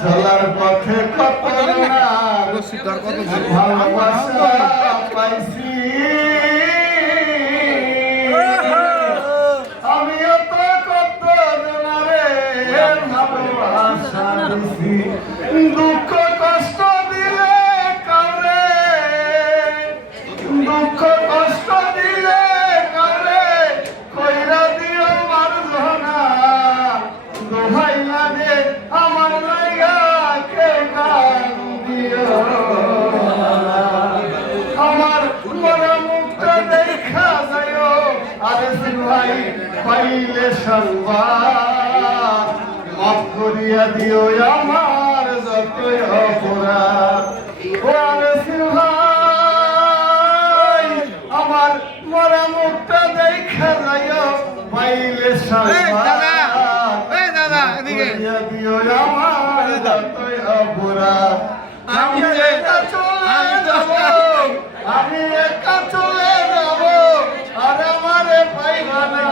চলার পথে কত ভালোবাসা পাইছি আমিও তো কত জনারে ভালোবাসা দিছি দুঃখ কষ্ট দিলে কারে দুঃখ কষ্ট দিলে কারে কইরা দিও মারধনা দোহাই লাগে আমার লাইগা কে গান দিও আমার মরা মুখটা দেখা যায়ও আরে ভাই পাইলে সংবাদ মাফ করিয়া দিও আমার যতই অপরাধ ও আরে ভাই আমার মরা মুখটা দেখা যায়ও পাইলে সংবাদ দিও আমার যতই অপরাধ আমি একা চলে যাব আমি একা চলে যাব আর আমারে পাইবা না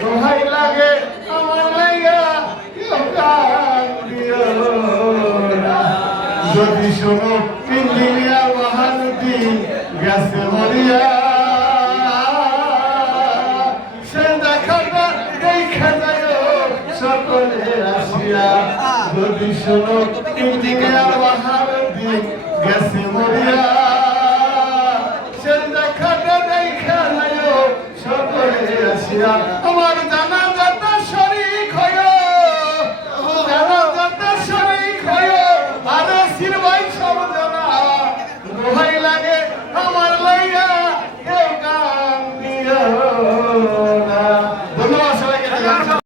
দোহাই লাগে আমার লাইগা কেউ গান দিও যদি শোনো ইঞ্জিনিয়ার মহানদী গেছে মরিয়া সে দেখাটা দেখা যায় সকলে আসিয়া যদি শোনো ইঞ্জিনিয়ার মহানদী গেছে মরিয়া সে দেখাটা দেখা যায় সকলে আসিয়া